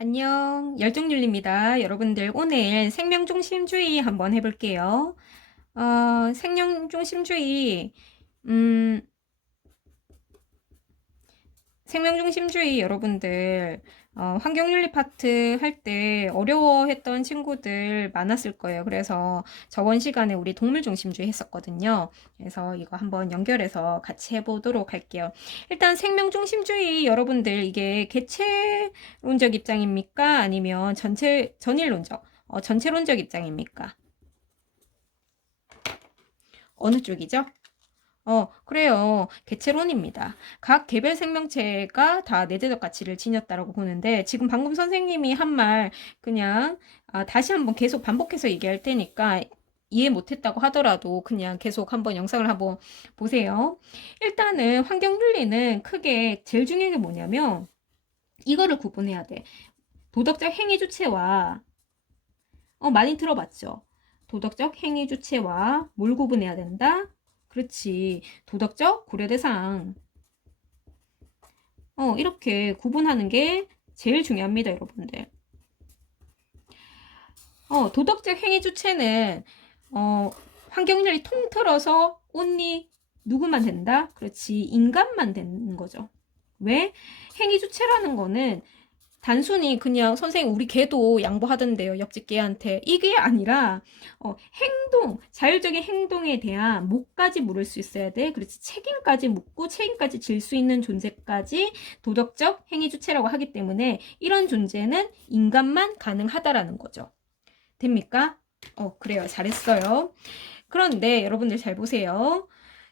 안녕, 열정윤리입니다. 여러분들 오늘 생명중심주의 한번 해볼게요. 생명중심주의, 음, 생명중심주의 여러분들 환경윤리 파트 할 때 어려워했던 친구들 많았을 거예요. 그래서 저번 시간에 우리 동물중심주의 했었거든요. 그래서 이거 한번 연결해서 같이 해보도록 할게요. 일단 생명중심주의 여러분들 이게 개체론적 입장입니까? 아니면 전일론적, 전체론적 입장입니까? 어느 쪽이죠? 그래요. 개체론입니다. 각 개별 생명체가 다 내재적 가치를 지녔다라고 보는데, 지금 방금 선생님이 한 말, 그냥, 다시 한번 계속 반복해서 얘기할 테니까, 이해 못했다고 하더라도 그냥 계속 한번 영상을 한번 보세요. 일단은 환경윤리는 크게 제일 중요한 게 뭐냐면, 이거를 구분해야 돼. 도덕적 행위 주체와, 많이 들어봤죠? 도덕적 행위 주체와 뭘 구분해야 된다? 그렇지. 도덕적 고려 대상. 이렇게 구분하는 게 제일 중요합니다, 여러분들. 도덕적 행위 주체는, 환경률이 통틀어서 only 누구만 된다? 그렇지. 인간만 되는 거죠. 왜? 행위 주체라는 거는 단순히 그냥 선생님 우리 개도 양보하던데요, 옆집 개한테. 이게 아니라 행동, 자율적인 행동에 대한 목까지 물을 수 있어야 돼. 그렇지. 책임까지 묻고 책임까지 질 수 있는 존재까지 도덕적 행위 주체라고 하기 때문에 이런 존재는 인간만 가능하다라는 거죠. 됩니까? 그래요. 잘했어요. 그런데 여러분들 잘 보세요.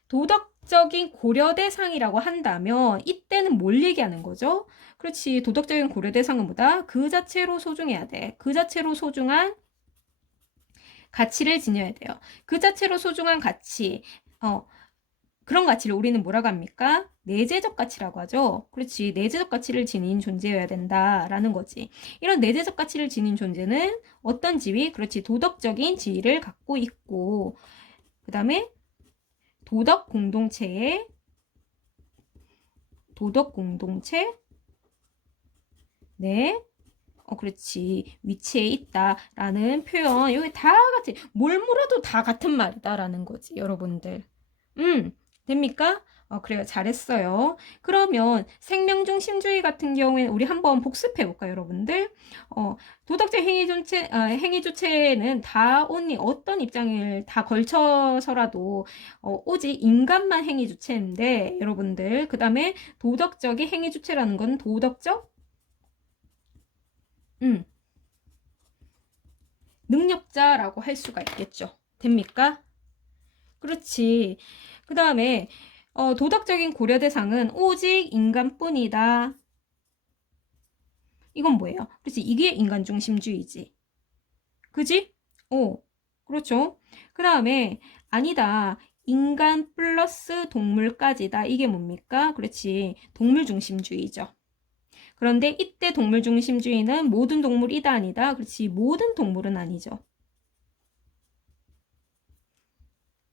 도덕적인 고려 대상이라고 한다면 이때는 뭘 얘기하는 거죠? 그렇지. 도덕적인 고려 대상은 뭐다? 그 자체로 소중해야 돼. 그 자체로 소중한 가치를 지녀야 돼요. 그 자체로 소중한 가치. 그런 가치를 우리는 뭐라고 합니까? 내재적 가치라고 하죠. 그렇지. 내재적 가치를 지닌 존재여야 된다라는 거지. 이런 내재적 가치를 지닌 존재는 어떤 지위? 그렇지. 도덕적인 지위를 갖고 있고, 그 다음에 도덕 공동체, 네, 그렇지. 위치에 있다라는 표현. 여기 다 같이, 뭘 물어도 다 같은 말이다라는 거지, 여러분들. 됩니까? 그래요. 잘했어요. 그러면 생명중심주의 같은 경우에는 우리 한번 복습해볼까요, 여러분들? 도덕적 행위 주체는 다 언니 어떤 입장을 다 걸쳐서라도 오직 인간만 행위 주체인데, 여러분들. 그 다음에 도덕적인 행위 주체라는 건 도덕적 음, 능력자라고 할 수가 있겠죠. 됩니까? 그렇지. 그 다음에 도덕적인 고려 대상은 오직 인간뿐이다. 이건 뭐예요? 그렇지. 이게 인간 중심주의지. 그지? 그렇죠. 그 다음에 아니다. 인간 플러스 동물까지다. 이게 뭡니까? 그렇지. 동물 중심주의죠. 그런데 이때 동물 중심주의는 모든 동물이다 아니다. 그렇지. 모든 동물은 아니죠.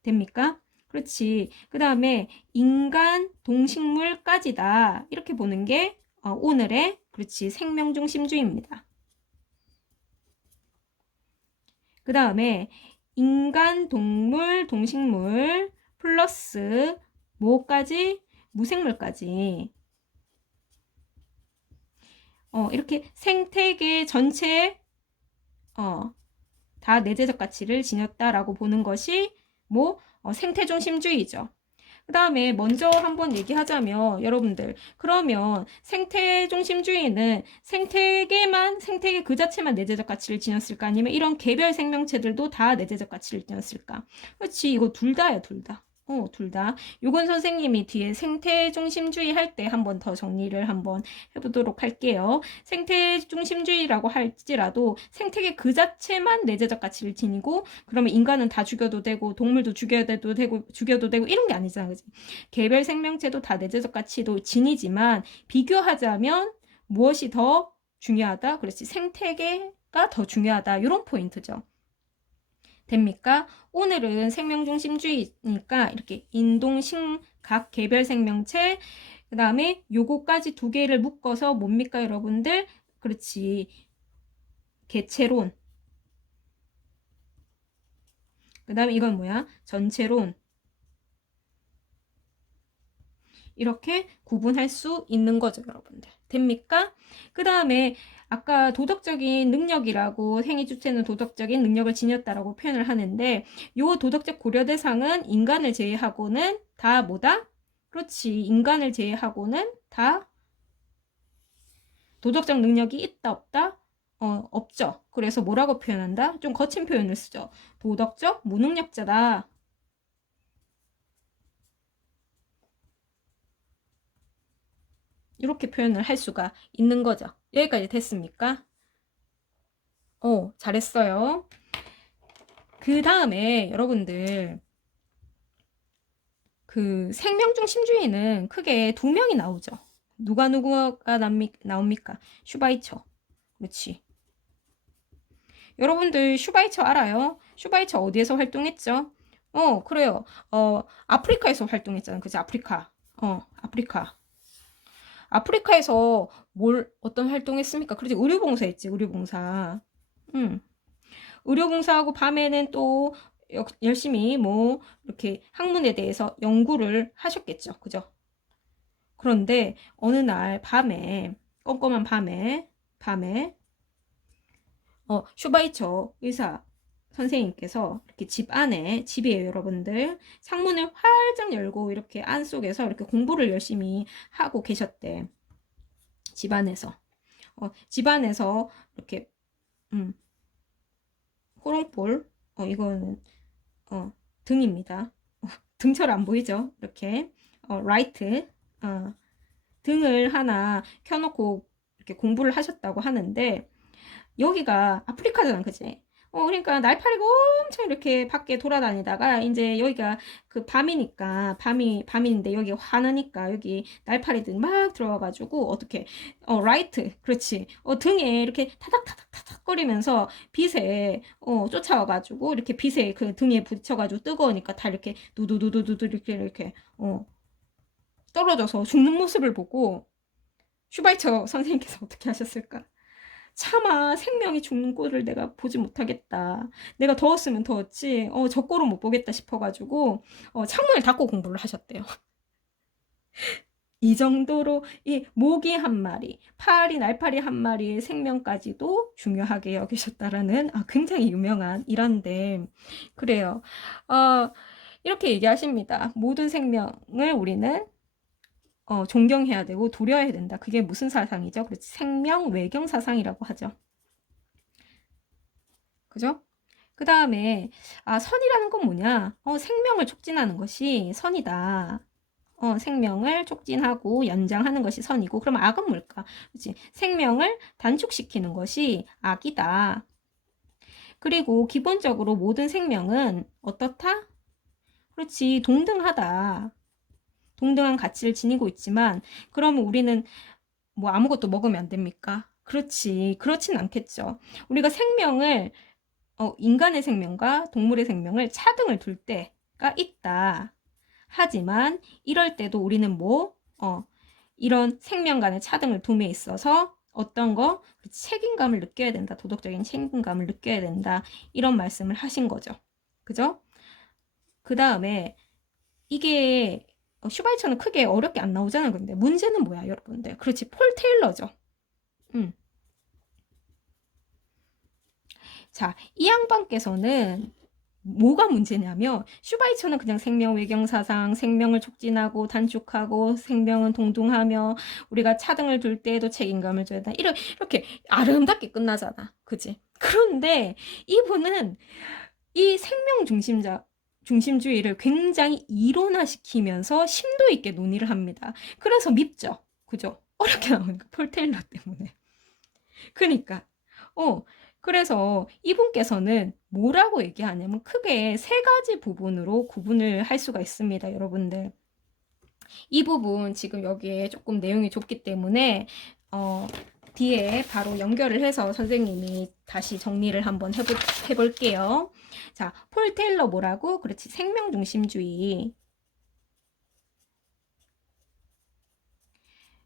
됩니까? 그렇지. 그 다음에 인간, 동식물까지다. 이렇게 보는 게 오늘의 그렇지 생명중심주의입니다. 그 다음에 인간, 동물, 동식물 플러스 뭐까지? 무생물까지. 이렇게 생태계 전체에 다 내재적 가치를 지녔다라고 보는 것이 뭐 생태중심주의죠. 그 다음에 먼저 한번 얘기하자면 여러분들 그러면 생태중심주의는 생태계 그 자체만 내재적 가치를 지녔을까 아니면 이런 개별 생명체들도 다 내재적 가치를 지녔을까? 그렇지. 이거 둘 다야, 둘 다. 둘 다. 요건 선생님이 뒤에 생태 중심주의 할 때 한번 더 정리를 한번 해보도록 할게요. 생태 중심주의라고 할지라도 생태계 그 자체만 내재적 가치를 지니고 그러면 인간은 다 죽여도 되고 동물도 죽여도 되고 이런 게 아니잖아, 그지? 개별 생명체도 다 내재적 가치도 지니지만 비교하자면 무엇이 더 중요하다? 그렇지. 생태계가 더 중요하다. 이런 포인트죠. 됩니까? 오늘은 생명중심주의니까 이렇게 인동식 각 개별 생명체 그 다음에 요거까지 두 개를 묶어서 뭡니까 여러분들? 그렇지. 개체론. 그 다음에 이건 뭐야? 전체론. 이렇게 구분할 수 있는 거죠, 여러분들. 됩니까? 그 다음에 아까 도덕적인 능력이라고 행위 주체는 도덕적인 능력을 지녔다라고 표현을 하는데 요 도덕적 고려 대상은 인간을 제외하고는 다 뭐다? 그렇지. 인간을 제외하고는 다 도덕적 능력이 있다 없다? 없죠. 그래서 뭐라고 표현한다? 좀 거친 표현을 쓰죠. 도덕적 무능력자다. 이렇게 표현을 할 수가 있는 거죠. 여기까지 됐습니까? 잘했어요. 그 다음에 여러분들 그 생명중심주의는 크게 두 명이 나오죠. 누가 나옵니까? 슈바이처. 그렇지. 여러분들 슈바이처 알아요? 슈바이처 어디에서 활동했죠? 그래요. 아프리카에서 활동했잖아. 그치? 아프리카. 아프리카. 아프리카에서 어떤 활동했습니까? 그렇지. 의료봉사 했지. 의료봉사. 의료봉사하고 밤에는 또 열심히 뭐 이렇게 학문에 대해서 연구를 하셨겠죠. 그죠? 그런데 어느 날 밤에 껌껌한 밤에 슈바이처 의사 선생님께서 이렇게 집이에요, 여러분들. 창문을 활짝 열고 이렇게 안 속에서 이렇게 공부를 열심히 하고 계셨대. 집안에서. 집안에서 이렇게, 호롱볼, 이거는, 등입니다. 등처럼 안 보이죠? 이렇게, 라이트, 등을 하나 켜놓고 이렇게 공부를 하셨다고 하는데, 여기가 아프리카잖아, 그치? 그러니까 날파리가 엄청 이렇게 밖에 돌아다니다가 이제 여기가 그 밤인데 여기 화나니까 여기 날파리들이 막 들어와가지고 어떻게 라이트 그렇지 등에 이렇게 타닥타닥타닥 거리면서 빛에 쫓아와가지고 이렇게 빛에 그 등에 부딪혀가지고 뜨거우니까 다 이렇게 두두두두두 이렇게 떨어져서 죽는 모습을 보고 슈바이처 선생님께서 어떻게 하셨을까? 차마 생명이 죽는 꼴을 내가 보지 못하겠다. 내가 더웠으면 더웠지. 저 꼴은 못 보겠다 싶어가지고 창문을 닫고 공부를 하셨대요. 이 정도로 이 모기 한 마리, 날파리 한 마리의 생명까지도 중요하게 여기셨다라는 굉장히 유명한 일화인데 그래요. 이렇게 얘기하십니다. 모든 생명을 우리는 존경해야 되고 도려야 된다. 그게 무슨 사상이죠? 그렇지. 생명 외경 사상이라고 하죠. 그죠? 그 다음에 선이라는 건 뭐냐? 생명을 촉진하는 것이 선이다. 생명을 촉진하고 연장하는 것이 선이고 그럼 악은 뭘까? 그렇지. 생명을 단축시키는 것이 악이다. 그리고 기본적으로 모든 생명은 어떻다? 그렇지. 동등하다. 동등한 가치를 지니고 있지만 그러면 우리는 뭐 아무것도 먹으면 안 됩니까? 그렇지. 그렇진 않겠죠. 우리가 생명을 인간의 생명과 동물의 생명을 차등을 둘 때가 있다. 하지만 이럴 때도 우리는 이런 생명 간의 차등을 둠에 있어서 어떤 거 책임감을 느껴야 된다. 도덕적인 책임감을 느껴야 된다. 이런 말씀을 하신 거죠. 그죠? 그 다음에 이게 슈바이처는 크게 어렵게 안 나오잖아. 근데 문제는 뭐야, 여러분들? 그렇지, 폴 테일러죠. 자, 이 양반께서는 뭐가 문제냐면 슈바이처는 그냥 생명 외경 사상, 생명을 촉진하고 단축하고 생명은 동등하며 우리가 차등을 둘 때에도 책임감을 줘야 된다. 이렇게 아름답게 끝나잖아. 그치? 그런데 이분은 이 생명 중심주의를 굉장히 이론화시키면서 심도 있게 논의를 합니다. 그래서 밉죠. 그죠? 어렵게 나오니까 폴 테일러 때문에. 그러니까 그래서 이분께서는 뭐라고 얘기하냐면 크게 세 가지 부분으로 구분을 할 수가 있습니다. 여러분들. 이 부분 지금 여기에 조금 내용이 좁기 때문에 뒤에 바로 연결을 해서 선생님이 다시 정리를 한번 해볼게요. 자, 폴 테일러 뭐라고? 그렇지, 생명중심주의.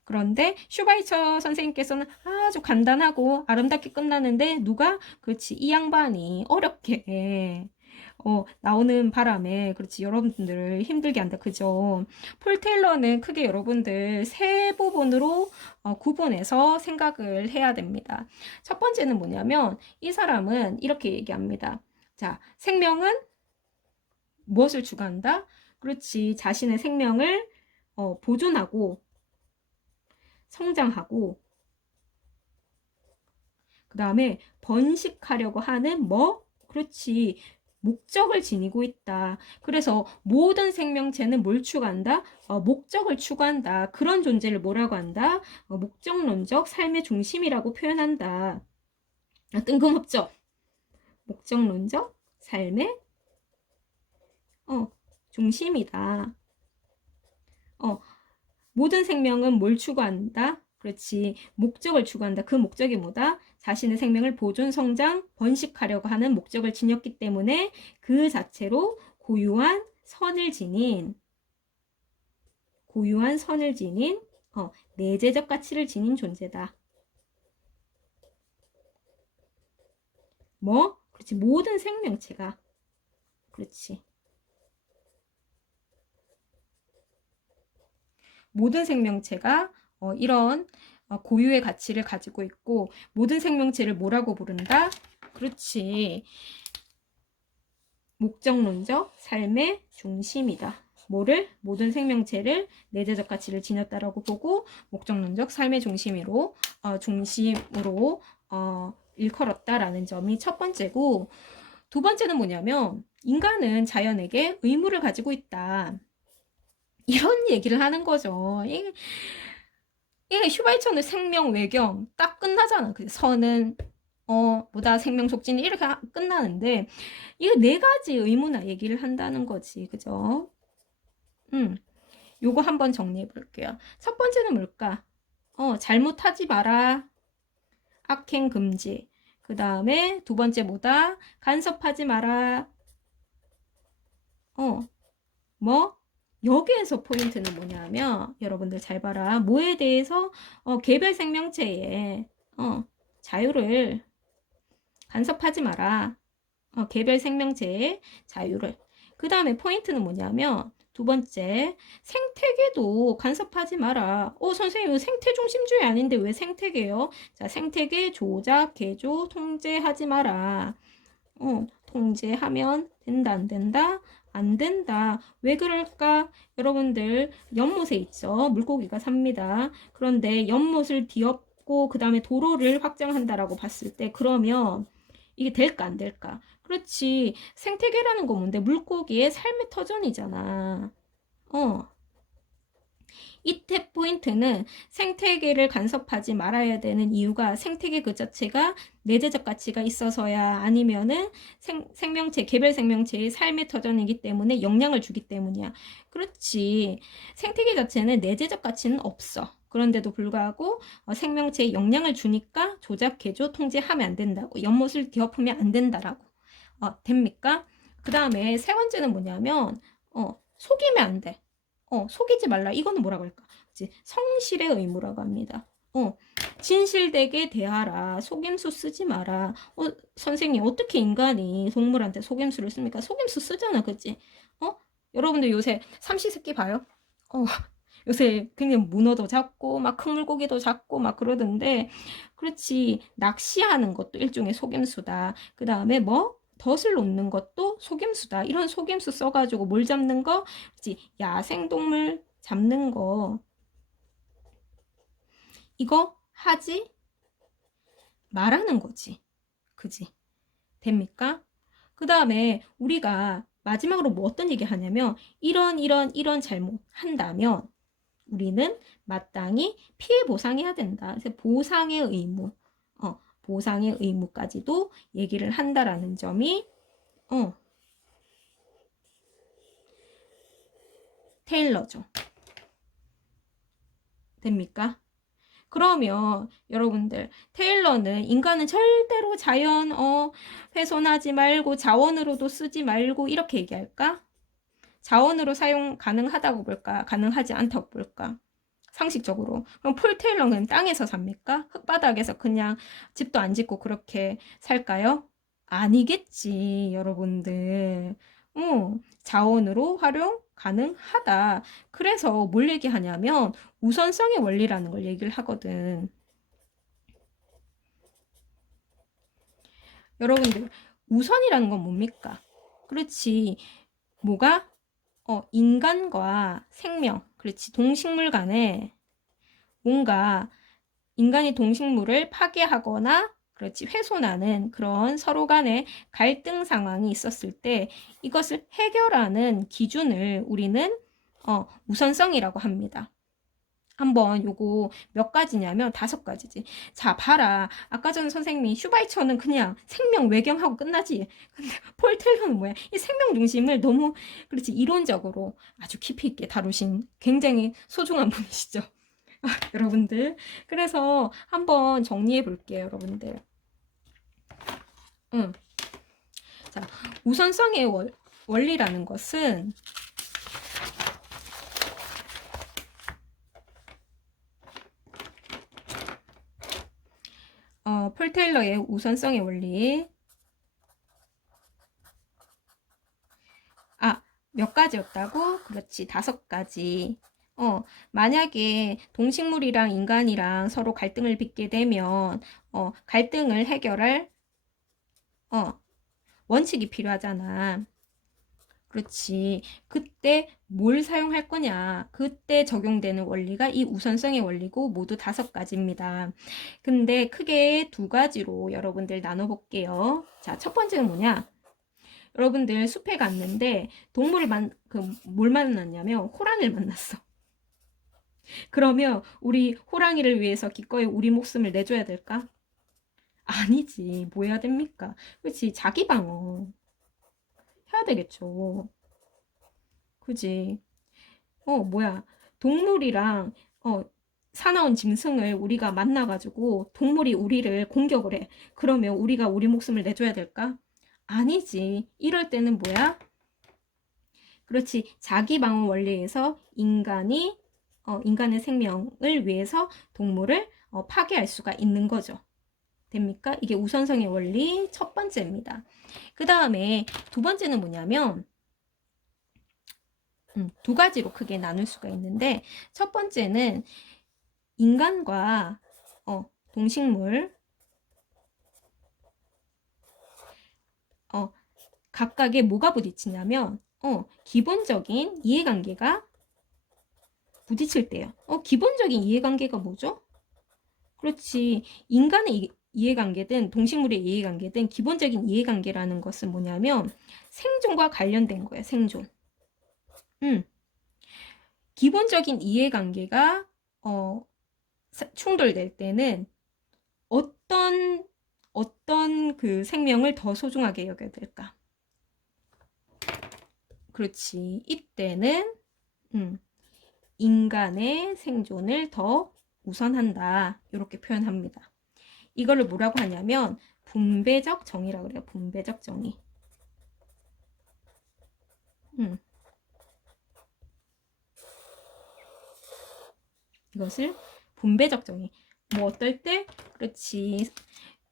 그런데 슈바이처 선생님께서는 아주 간단하고 아름답게 끝나는데 누가? 그렇지, 이 양반이 어렵게 나오는 바람에 그렇지 여러분들을 힘들게 한다. 그죠? 폴 테일러는 크게 여러분들 세 부분으로 구분해서 생각을 해야 됩니다. 첫 번째는 뭐냐면 이 사람은 이렇게 얘기합니다. 자, 생명은 무엇을 추구한다? 그렇지, 자신의 생명을 보존하고 성장하고 그 다음에 번식하려고 하는 뭐? 그렇지, 목적을 지니고 있다. 그래서 모든 생명체는 뭘 추구한다? 목적을 추구한다. 그런 존재를 뭐라고 한다? 목적론적 삶의 중심이라고 표현한다. 뜬금없죠? 목적론적 삶의 중심이다. 모든 생명은 뭘 추구한다? 그렇지, 목적을 추구한다. 그 목적이 뭐다? 자신의 생명을 보존, 성장, 번식하려고 하는 목적을 지녔기 때문에 그 자체로 고유한 선을 지닌 내재적 가치를 지닌 존재다. 뭐? 그렇지, 모든 생명체가. 그렇지. 모든 생명체가 이런 고유의 가치를 가지고 있고, 모든 생명체를 뭐라고 부른다? 그렇지, 목적론적 삶의 중심이다. 뭐를? 모든 생명체를 내재적 가치를 지녔다라고 보고 목적론적 삶의 중심으로 일컬었다라는 점이 첫 번째고, 두 번째는 뭐냐면 인간은 자연에게 의무를 가지고 있다. 이런 얘기를 하는 거죠. 이게 슈바이처는 생명 외경 딱 끝나잖아. 그 선은 뭐다 생명 속진 이렇게 끝나는데 이거 네 가지 의무나 얘기를 한다는 거지. 그죠? 요거 한번 정리해 볼게요. 첫 번째는 뭘까? 잘못하지 마라. 악행 금지. 그 다음에 두 번째 뭐다? 간섭하지 마라. 뭐? 여기에서 포인트는 뭐냐면 여러분들 잘 봐라. 뭐에 대해서 개별 생명체의 자유를 간섭하지 마라. 개별 생명체의 자유를. 그 다음에 포인트는 뭐냐면 두 번째, 생태계도 간섭하지 마라. 선생님, 이거 생태 중심주의 아닌데 왜 생태계요? 자, 생태계 조작, 개조, 통제하지 마라. 통제하면 된다, 안 된다? 안 된다. 왜 그럴까? 여러분들 연못에 있죠. 물고기가 삽니다. 그런데 연못을 뒤엎고 그 다음에 도로를 확장한다라고 봤을 때 그러면 이게 될까 안 될까? 그렇지. 생태계라는 건 뭔데? 물고기의 삶의 터전이잖아. 이때 포인트는 생태계를 간섭하지 말아야 되는 이유가 생태계 그 자체가 내재적 가치가 있어서야 아니면은 생명체, 개별 생명체의 삶의 터전이기 때문에 영향을 주기 때문이야. 그렇지. 생태계 자체는 내재적 가치는 없어. 그런데도 불구하고 생명체에 영향을 주니까 조작, 개조, 통제하면 안 된다고. 연못을 뒤엎으면 안 된다라고. 됩니까? 그 다음에 세 번째는 뭐냐면 속이면 안 돼. 속이지 말라. 이거는 뭐라고 할까? 성실의 의무라고 합니다. 진실되게 대하라. 속임수 쓰지 마라. 선생님, 어떻게 인간이 동물한테 속임수를 씁니까? 속임수 쓰잖아, 그치? 여러분들 요새 삼시세끼 봐요? 요새 굉장히 문어도 잡고, 막 큰 물고기도 잡고, 막 그러던데, 그렇지. 낚시하는 것도 일종의 속임수다. 그 다음에 뭐? 덫을 놓는 것도 속임수다. 이런 속임수 써가지고 뭘 잡는 거? 그치? 야생동물 잡는 거. 이거 하지 말라는 거지. 그지? 됩니까? 그 다음에 우리가 마지막으로 뭐 어떤 얘기 하냐면 이런 잘못 한다면 우리는 마땅히 피해 보상해야 된다. 그래서 보상의 의무, 보상의 의무까지도 얘기를 한다라는 점이 테일러죠. 됩니까? 그러면 여러분들 테일러는 인간은 절대로 자연 훼손하지 말고 자원으로도 쓰지 말고 이렇게 얘기할까? 자원으로 사용 가능하다고 볼까? 가능하지 않다고 볼까? 상식적으로. 그럼 폴 테일러는 땅에서 삽니까? 흙바닥에서 그냥 집도 안 짓고 그렇게 살까요? 아니겠지, 여러분들. 자원으로 활용 가능하다. 그래서 뭘 얘기하냐면 우선성의 원리라는 걸 얘기를 하거든. 여러분들, 우선이라는 건 뭡니까? 그렇지. 뭐가? 인간과 생명, 그렇지. 동식물 간에 뭔가 인간이 동식물을 파괴하거나 그렇지. 훼손하는 그런 서로 간의 갈등 상황이 있었을 때 이것을 해결하는 기준을 우리는 우선성이라고 합니다. 한번 요거 몇 가지냐면 5가지지. 자, 봐라. 아까 전 선생님이 슈바이처는 그냥 생명 외경하고 끝나지. 근데 폴 테일러는 뭐야? 이 생명 중심을 너무 그렇지 이론적으로 아주 깊이 있게 다루신 굉장히 소중한 분이시죠. 여러분들. 그래서 한번 정리해 볼게요, 여러분들. 자, 우선성의 원리라는 것은 폴 테일러의 우선성의 원리. 몇 가지였다고? 그렇지, 5가지. 만약에 동식물이랑 인간이랑 서로 갈등을 빚게 되면, 갈등을 해결할, 원칙이 필요하잖아. 그렇지. 그때 뭘 사용할 거냐. 그때 적용되는 원리가 이 우선성의 원리고 모두 5가지입니다. 근데 크게 2가지로 여러분들 나눠볼게요. 자, 첫 번째는 뭐냐? 여러분들 숲에 갔는데 동물을 뭘 만났냐면 호랑이를 만났어. 그러면 우리 호랑이를 위해서 기꺼이 우리 목숨을 내줘야 될까? 아니지. 뭐 해야 됩니까? 그렇지. 자기 방어 해야 되겠죠. 그지? 뭐야. 동물이랑 사나운 짐승을 우리가 만나가지고 동물이 우리를 공격을 해. 그러면 우리가 우리 목숨을 내줘야 될까? 아니지. 이럴 때는 뭐야? 그렇지. 자기 방어 원리에서 인간의 생명을 위해서 동물을 파괴할 수가 있는 거죠. 됩니까? 이게 우선성의 원리 첫 번째입니다. 그 다음에 2번째는 뭐냐면 2가지로 크게 나눌 수가 있는데 첫 번째는 인간과 동식물 각각의 뭐가 부딪히냐면 기본적인 이해관계가 부딪힐 때요. 기본적인 이해관계가 뭐죠? 그렇지. 인간의 이해관계든 동식물의 이해관계든 기본적인 이해관계라는 것은 뭐냐면 생존과 관련된 거예요. 생존. 기본적인 이해관계가 충돌될 때는 어떤 그 생명을 더 소중하게 여겨야 될까? 그렇지. 이때는 인간의 생존을 더 우선한다. 이렇게 표현합니다. 이거를 뭐라고 하냐면 분배적 정의라고 그래요. 분배적 정의. 이것을 분배적 정의. 뭐 어떨 때? 그렇지.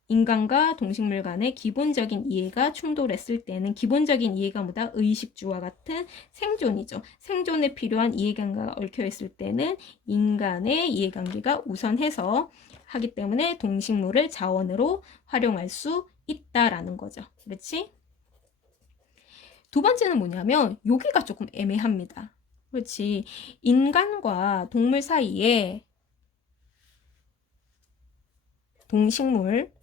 인간과 동식물 간의 기본적인 이해가 충돌했을 때는 기본적인 이해가 뭐다? 의식주와 같은 생존이죠. 생존에 필요한 이해관계가 얽혀있을 때는 인간의 이해관계가 우선해서 하기 때문에 동식물을 자원으로 활용할 수 있다라는 거죠. 그렇지? 2번째는 뭐냐면 여기가 조금 애매합니다. 그렇지. 인간과 동물 사이에 동식물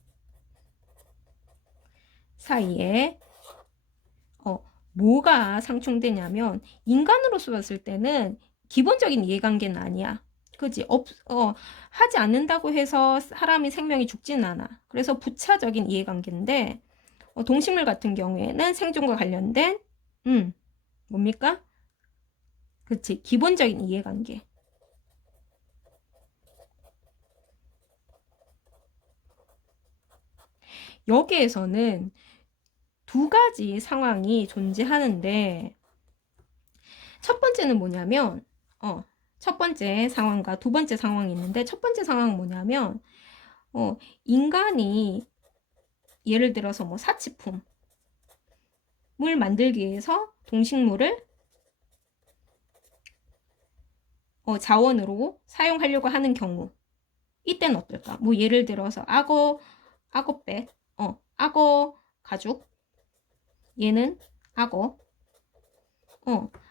사이에 뭐가 상충되냐면 인간으로서 봤을 때는 기본적인 이해관계는 아니야. 그지? 하지 않는다고 해서 사람이 생명이 죽지는 않아. 그래서 부차적인 이해관계인데 동식물 같은 경우에는 생존과 관련된 뭡니까? 그치? 기본적인 이해관계. 여기에서는 2가지 상황이 존재하는데 첫 번째는 뭐냐면 첫 번째 상황과 두 번째 상황이 있는데, 첫 번째 상황은 뭐냐면 인간이 예를 들어서 뭐 사치품을 만들기 위해서 동식물을 자원으로 사용하려고 하는 경우, 이때는 어떨까? 뭐 예를 들어서 악어배, 악어 가죽, 얘는 악어,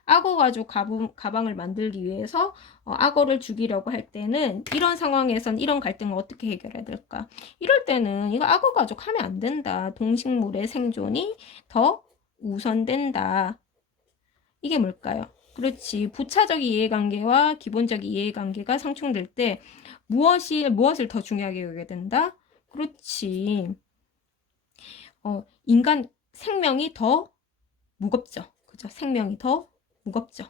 악어 가죽 가방을 만들기 위해서 악어를 죽이려고 할 때는, 이런 상황에선 이런 갈등을 어떻게 해결해야 될까? 이럴 때는 이거 악어 가죽 하면 안 된다. 동식물의 생존이 더 우선된다. 이게 뭘까요? 그렇지. 부차적 이해관계와 기본적 이해관계가 상충될 때 무엇을 더 중요하게 여겨야 된다? 그렇지. 인간 생명이 더 무겁죠. 그죠? 생명이 더 무겁죠.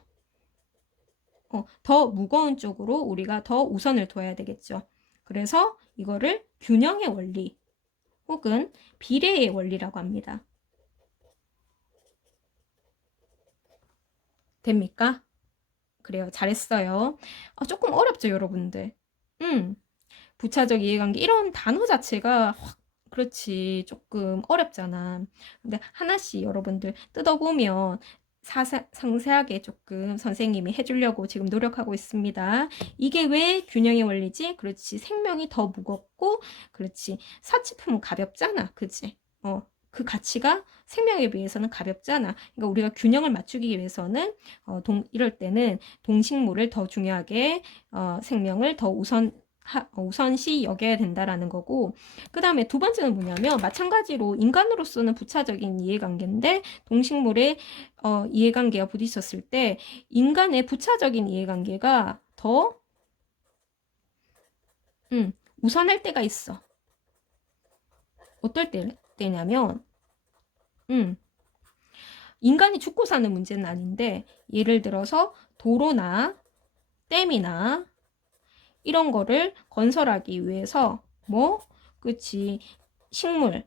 더 무거운 쪽으로 우리가 더 우선을 둬야 되겠죠. 그래서 이거를 균형의 원리 혹은 비례의 원리라고 합니다. 됩니까? 그래요. 잘했어요. 조금 어렵죠, 여러분들. 부차적 이해관계 이런 단어 자체가 그렇지 조금 어렵잖아. 근데 하나씩 여러분들 뜯어보면 상세하게 조금 선생님이 해주려고 지금 노력하고 있습니다. 이게 왜 균형의 원리지? 그렇지. 생명이 더 무겁고, 그렇지. 사치품은 가볍잖아. 그치? 그 가치가 생명에 비해서는 가볍잖아. 그러니까 우리가 균형을 맞추기 위해서는 이럴 때는 동식물을 더 중요하게 생명을 더 우선시 여겨야 된다라는 거고, 그 다음에 두 번째는 뭐냐면 마찬가지로 인간으로서는 부차적인 이해관계인데 동식물의 이해관계가 부딪혔을 때 인간의 부차적인 이해관계가 더 우선할 때가 있어. 어떨 때냐면 인간이 죽고 사는 문제는 아닌데, 예를 들어서 도로나 댐이나 이런 거를 건설하기 위해서 그치, 식물,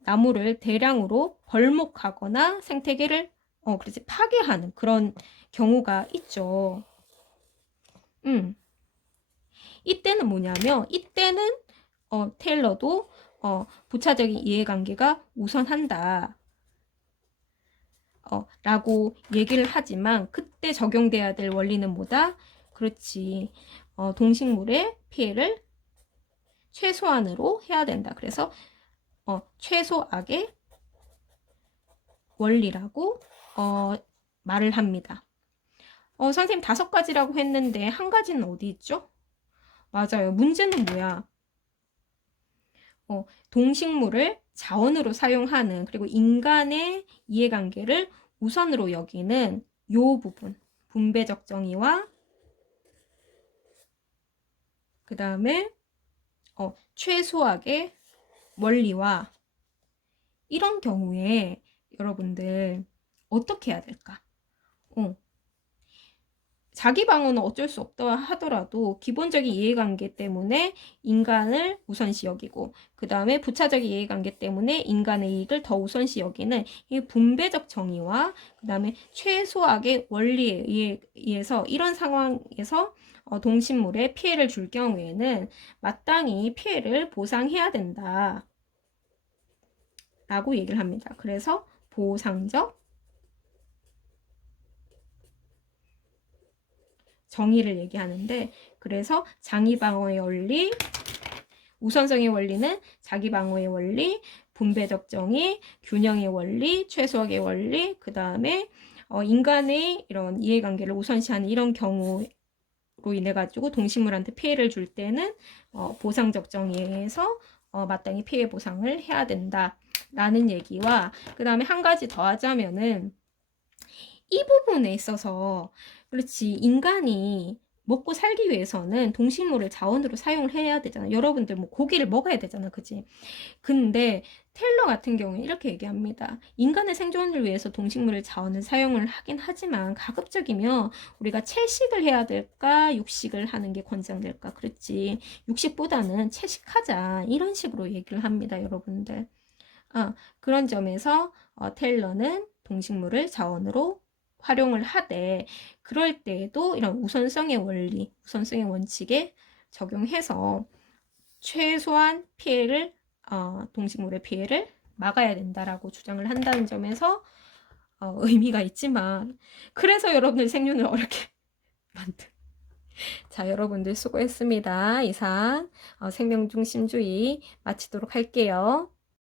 나무를 대량으로 벌목하거나 생태계를 그렇지, 파괴하는 그런 경우가 있죠. 이때는 뭐냐면, 이때는 테일러도 부차적인 이해관계가 우선한다 라고 얘기를 하지만, 그때 적용돼야 될 원리는 뭐다? 그렇지, 동식물의 피해를 최소한으로 해야 된다. 그래서 최소악의 원리라고 말을 합니다. 선생님 5가지라고 했는데 한 가지는 어디 있죠? 맞아요. 문제는 뭐야? 동식물을 자원으로 사용하는, 그리고 인간의 이해관계를 우선으로 여기는 요 부분, 분배적 정의와 그 다음에 최소악의 원리와, 이런 경우에 여러분들 어떻게 해야 될까? 자기 방어는 어쩔 수 없다 하더라도 기본적인 이해관계 때문에 인간을 우선시 여기고, 그 다음에 부차적 이해관계 때문에 인간의 이익을 더 우선시 여기는 이 분배적 정의와 그 다음에 최소악의 원리에 의해서 이런 상황에서 동식물에 피해를 줄 경우에는 마땅히 피해를 보상해야 된다 라고 얘기를 합니다. 그래서 보상적 정의를 얘기하는데, 그래서 장의방어의 원리, 우선성의 원리는 자기방어의 원리, 분배적 정의, 균형의 원리, 최소화의 원리, 그 다음에 인간의 이런 이해관계를 우선시하는 이런 경우로 인해 가지고 동식물한테 피해를 줄 때는 보상적 정의에서 마땅히 피해 보상을 해야 된다라는 얘기와, 그 다음에 한 가지 더 하자면은 이 부분에 있어서, 그렇지, 인간이 먹고 살기 위해서는 동식물을 자원으로 사용을 해야 되잖아. 여러분들 뭐 고기를 먹어야 되잖아. 그치? 근데 테일러 같은 경우는 이렇게 얘기합니다. 인간의 생존을 위해서 동식물을 자원을 사용을 하긴 하지만 가급적이면 우리가 채식을 해야 될까 육식을 하는 게 권장될까? 그렇지, 육식보다는 채식하자, 이런 식으로 얘기를 합니다. 여러분들. 그런 점에서 테일러는 동식물을 자원으로 활용을 하되 그럴 때에도 이런 우선성의 원리, 우선성의 원칙에 적용해서 최소한 피해를 동식물의 피해를 막아야 된다라고 주장을 한다는 점에서 의미가 있지만 그래서 여러분들 생존을 어렵게 만든. 자, 여러분들 수고했습니다. 이상 생명중심주의 마치도록 할게요.